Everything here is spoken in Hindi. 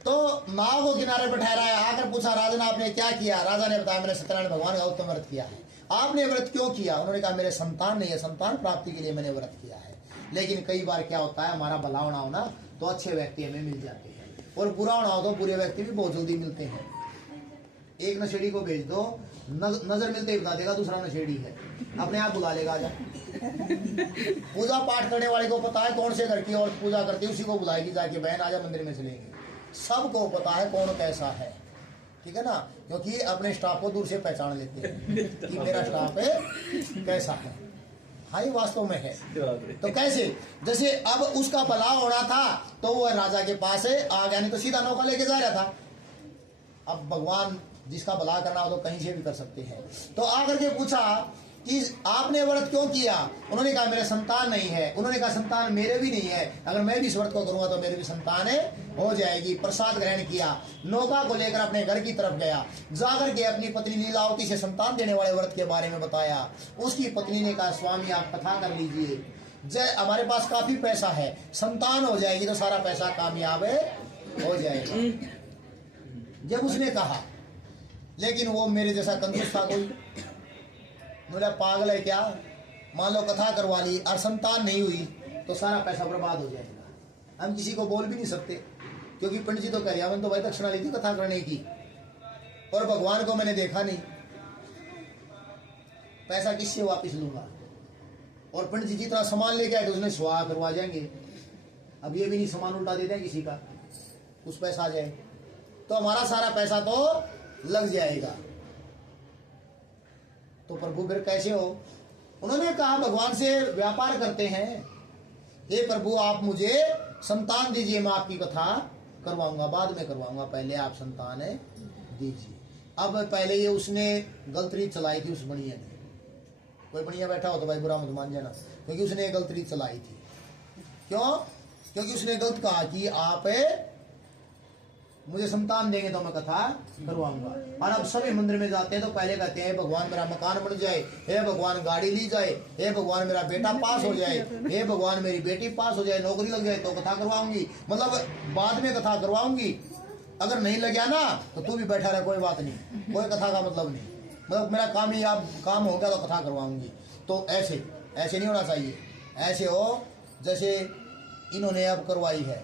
तो नाव को किनारे पर ठहराया, आकर पूछा राजन आपने क्या किया। राजा ने बताया मैंने सत्यनारायण भगवान का उत्तम व्रत किया है। आपने व्रत क्यों किया। उन्होंने कहा मेरे संतान नहीं है, संतान प्राप्ति के लिए मैंने व्रत किया है। लेकिन कई बार क्या होता है, हमारा भला होना हो ना तो अच्छे व्यक्ति हमें मिल जाते हैं, और बुरा होना हो तो बुरे व्यक्ति भी बहुत जल्दी मिलते हैं। एक नशेड़ी को भेज दो, नजर मिलते ही बता देगा दूसरा नशेड़ी है, अपने आप बुला लेगा। आजा पूजा पाठ करने वाले को पता है कौन से घर की और पूजा करती है, उसी को बुलाएगी जाके, बहन आजा मंदिर में चलेंगे। सबको पता है कौन कैसा है, ठीक है ना, क्योंकि अपने स्टाफ को दूर से पहचान लेते हैं कि मेरा स्टाफ है कैसा है। हाँ ये वास्तव में है। तो कैसे, जैसे अब उसका भला होना था तो वो राजा के पास है आ गया, नहीं तो सीधा नौका लेके जा रहा था। अब भगवान जिसका भला करना हो तो कहीं से भी कर सकते हैं। तो आकर के पूछा कि आपने व्रत क्यों किया। उन्होंने कहा मेरे संतान नहीं है। उन्होंने कहा संतान मेरे भी नहीं है, अगर मैं भी इस व्रत को करूंगा तो मेरी भी संतान हो जाएगी। प्रसाद ग्रहण किया, नौका को लेकर अपने घर की तरफ गया, जाकर के अपनी पत्नी लीलावती से संतान देने वाले व्रत के बारे में बताया। उसकी पत्नी ने कहा स्वामी आप कथा कर लीजिए, जय हमारे पास काफी पैसा है, संतान हो जाएगी तो सारा पैसा कामयाब हो जाएगा। जब उसने कहा, लेकिन वो मेरे जैसा कंजूस था कोई, बोला पागल है क्या, मान लो कथा करवा ली और संतान नहीं हुई तो सारा पैसा बर्बाद हो जाएगा। हम किसी को बोल भी नहीं सकते, क्योंकि पंडित जी तो कह रहा तो भाई दक्षिणा ली थी कथा करने की, और भगवान को मैंने देखा नहीं, पैसा किससे वापस लूंगा। और पंडित जी जितना सामान लेके आए तो उसने स्वाहा करवा जाएंगे। अब ये भी नहीं सामान उल्टा दे दें किसी का, कुछ पैसा आ जाए तो हमारा सारा पैसा तो लग जाएगा। तो प्रभु फिर कैसे हो। उन्होंने कहा भगवान से व्यापार करते हैं, हे प्रभु आप मुझे संतान दीजिए, मैं आपकी कथा करवाऊंगा, बाद में करवाऊंगा, पहले आप संतान दीजिए। अब पहले ये उसने गलत रीत चलाई थी उस बनिया ने। कोई बनिया बैठा हो तो भाई बुरा मत मान जाना, क्योंकि उसने गलत रीत चलाई थी। क्यों, क्योंकि उसने गलत कहा कि आप मुझे संतान देंगे तो मैं कथा करवाऊंगा। और अब सभी मंदिर में जाते हैं तो पहले कहते हैं भगवान मेरा मकान बन जाए, हे भगवान गाड़ी ली जाए, हे भगवान मेरा बेटा पास हो जाए, हे भगवान मेरी बेटी पास हो जाए, नौकरी लग जाए तो कथा करवाऊंगी, मतलब बाद में कथा करवाऊंगी। अगर नहीं लग गया ना तो तू भी बैठा रहे, कोई बात नहीं, कोई कथा का मतलब नहीं, मतलब मेरा काम ही आप काम हो गया तो कथा करवाऊंगी। तो ऐसे नहीं होना चाहिए। ऐसे हो जैसे इन्होंने अब करवाई है।